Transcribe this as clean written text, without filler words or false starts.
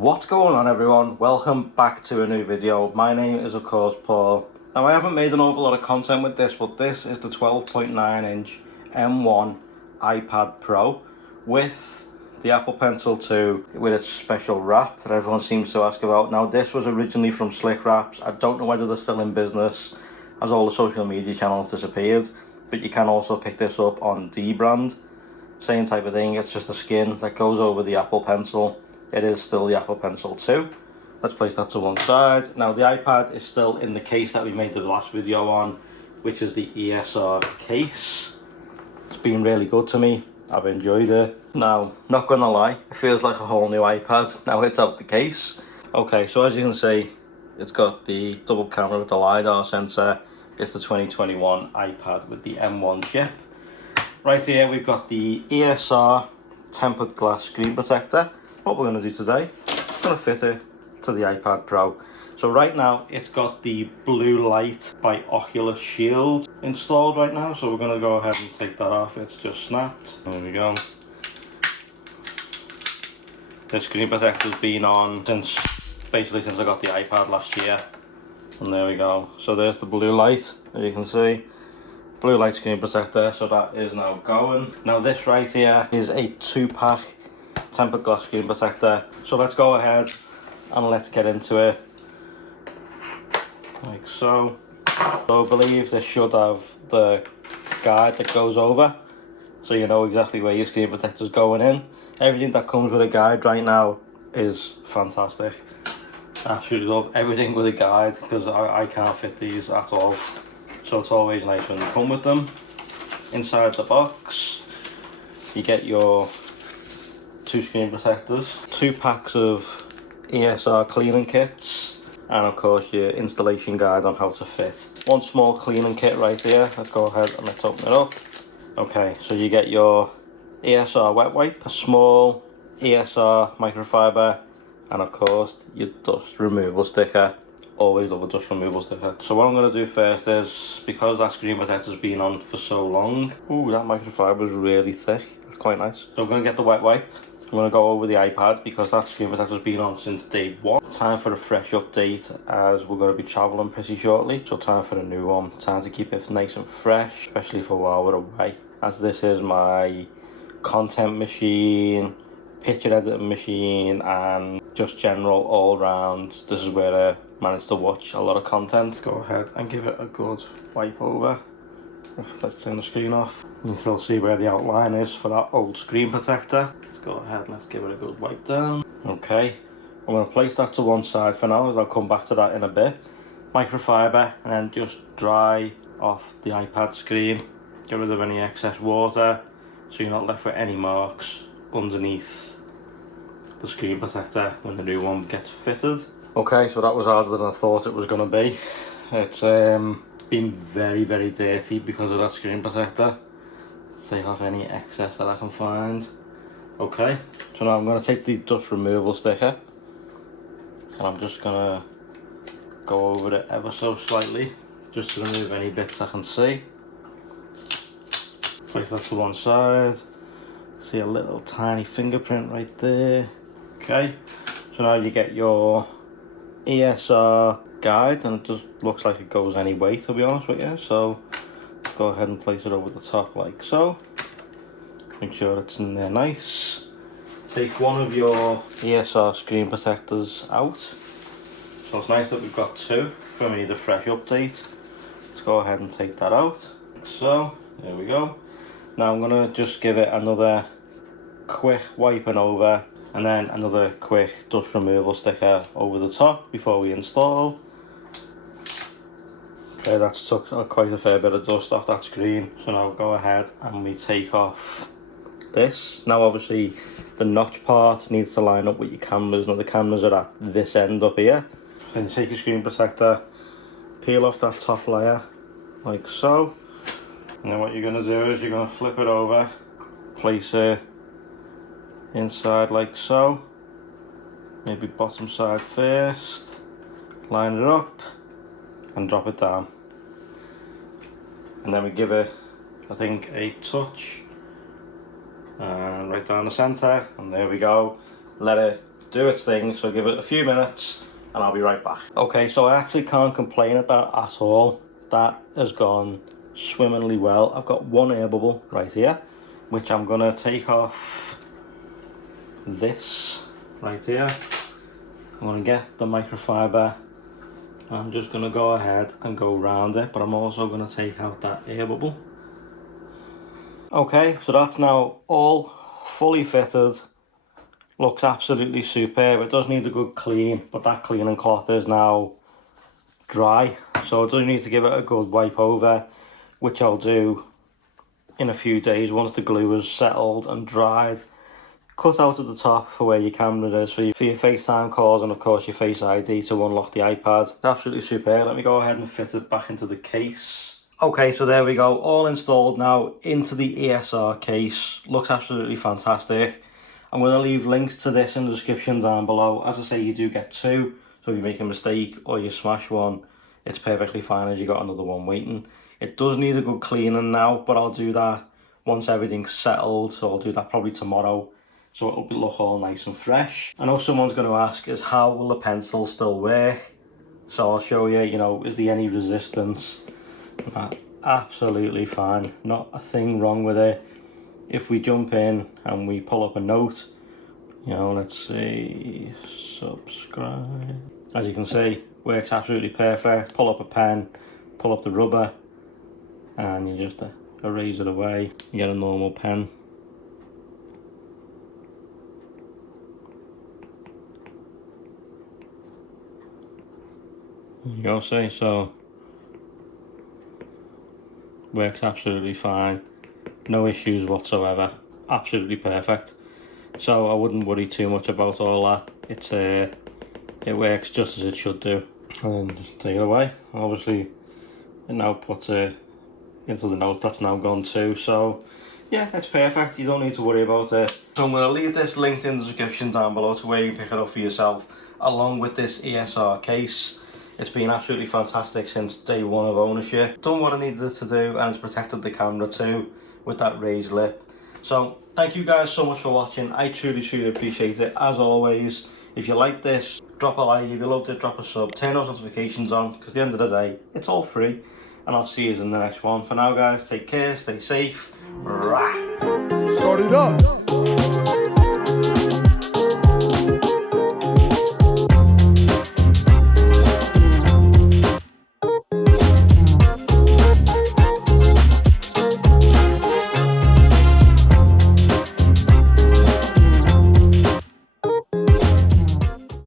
What's going on, everyone? Welcome back to a new video. My name is of course Paul. Now I haven't made an awful lot of content with this, but this is the 12.9 inch M1 iPad Pro with the Apple Pencil 2 with its special wrap that everyone seems to ask about. Now this was originally from Slick Wraps. I don't know whether they're still in business as all the social media channels disappeared, but you can also pick this up on Dbrand. Same type of thing, it's just a skin that goes over the Apple Pencil. It is still the Apple Pencil 2. Let's place that to one side. Now the iPad is still in the case that we made the last video on, which is the ESR case. It's been really good to me. I've enjoyed it. Now, not gonna lie, it feels like a whole new iPad. Now it's out the case. Okay, so as you can see, it's got the double camera with the LiDAR sensor. It's the 2021 iPad with the M1 chip. Right here we've got the ESR tempered glass screen protector. What we're going to do today, I'm going to fit it to the iPad Pro. So right now it's got the blue light by Oculus Shield installed right now. So we're going to go ahead and take that off. It's just snapped. There we go. The screen protector's been on since I got the iPad last year. And there we go. So there's the blue light, as you can see. Blue light screen protector, so that is now going. Now this right here is a 2-pack tempered glass screen protector. So let's go ahead and let's get into it. Like so. So I believe this should have the guide that goes over, so you know exactly where your screen protector is going in. Everything that comes with a guide right now is fantastic. Absolutely love everything with a guide because I can't fit these at all. So it's always nice when you come with them. Inside the box, you get your 2 screen protectors, 2 packs of ESR cleaning kits, and of course your installation guide on how to fit. One small cleaning kit right here. Let's go ahead and let's open it up. Okay, so you get your ESR wet wipe, a small ESR microfiber, and of course your dust removal sticker. Always love a dust removal sticker. So what I'm going to do first is, because that screen protector's been on for so long, ooh, that microfiber is really thick. That's quite nice. So I'm going to get the wet wipe. I'm going to go over the iPad because that screen protector's been on since day 1. It's time for a fresh update as we're going to be travelling pretty shortly. So time for a new one. Time to keep it nice and fresh, especially for while we're away. As this is my content machine, picture editing machine, and just general all round. This is where I managed to watch a lot of content. Go ahead and give it a good wipe over. Let's turn the screen off. You can still see where the outline is for that old screen protector. Let's go ahead and let's give it a good wipe down. Okay, I'm going to place that to one side for now, as I'll come back to that in a bit. Microfiber, and then just dry off the iPad screen. Get rid of any excess water so you're not left with any marks underneath the screen protector when the new one gets fitted. Okay, so that was harder than I thought it was going to be. It's been very dirty because of that screen protector. Take off any excess that I can find. Okay, so now I'm going to take the dust removal sticker and I'm just going to go over it ever so slightly just to remove any bits I can see. Place that to one side. See a little tiny fingerprint right there. Okay, so now you get your ESR guide, and it just looks like it goes any way, to be honest with you. So go ahead and place it over the top like so. Make sure it's in there nice. Take one of your ESR screen protectors out. So it's nice that we've got 2 for me, the fresh update. Let's go ahead and take that out like so. There we go. Now I'm gonna just give it another quick wiping over, and then another quick dust removal sticker over the top before we install. Okay, that's took quite a fair bit of dust off that screen. So now go ahead and we take off this. Now obviously the notch part needs to line up with your cameras. Now the cameras are at this end up here. Then take your screen protector, peel off that top layer like so. And then what you're going to do is you're going to flip it over, place it inside like so, maybe bottom side first, line it up and drop it down, and then we give it, I think, a touch and right down the center, and there we go. Let it do its thing, so give it a few minutes and I'll be right back. Okay, so I actually can't complain at that at all. That has gone swimmingly well. I've got one air bubble right here, which I'm gonna take off this right here. I'm gonna get the microfiber. I'm just gonna go ahead and go around it, but I'm also gonna take out that air bubble. Okay, so that's now all fully fitted. Looks absolutely superb. It does need a good clean, but that cleaning cloth is now dry, so it does need to give it a good wipe over, which I'll do in a few days once the glue is settled and dried. Cut out at the top for where your camera is for your FaceTime calls, and of course your Face ID to unlock the iPad. It's absolutely superb. Let me go ahead and fit it back into the case. Okay, so there we go, all installed now into the ESR case. Looks absolutely fantastic. I'm going to leave links to this in the description down below. As I say, you do get two, so if you make a mistake or you smash one, it's perfectly fine as you got another one waiting. It does need a good cleaning now, but I'll do that once everything's settled, so I'll do that probably tomorrow, so it'll look all nice and fresh. I know someone's going to ask, is how will the pencil still work? So I'll show you, is there any resistance? Absolutely fine, not a thing wrong with it. If we jump in and we pull up a note, let's see, subscribe. As you can see, works absolutely perfect. Pull up a pen, pull up the rubber, and you just erase it away. You get a normal pen. There you go, see, so works absolutely fine. No issues whatsoever, absolutely perfect. So I wouldn't worry too much about all that. It works just as it should do. And just take it away. Obviously, it now puts it into the note that's now gone too. So yeah, it's perfect. You don't need to worry about it. So I'm going to leave this linked in the description down below to where you can pick it up for yourself, along with this ESR case. It's been absolutely fantastic since day one of ownership. Done what I needed it to do, and it's protected the camera too with that raised lip. So thank you guys so much for watching. I truly appreciate it. As always, if you like this, drop a like. If you loved it, drop a sub. Turn those notifications on, because at the end of the day, it's all free. And I'll see you in the next one. For now guys, take care, stay safe. Rah. Start it up.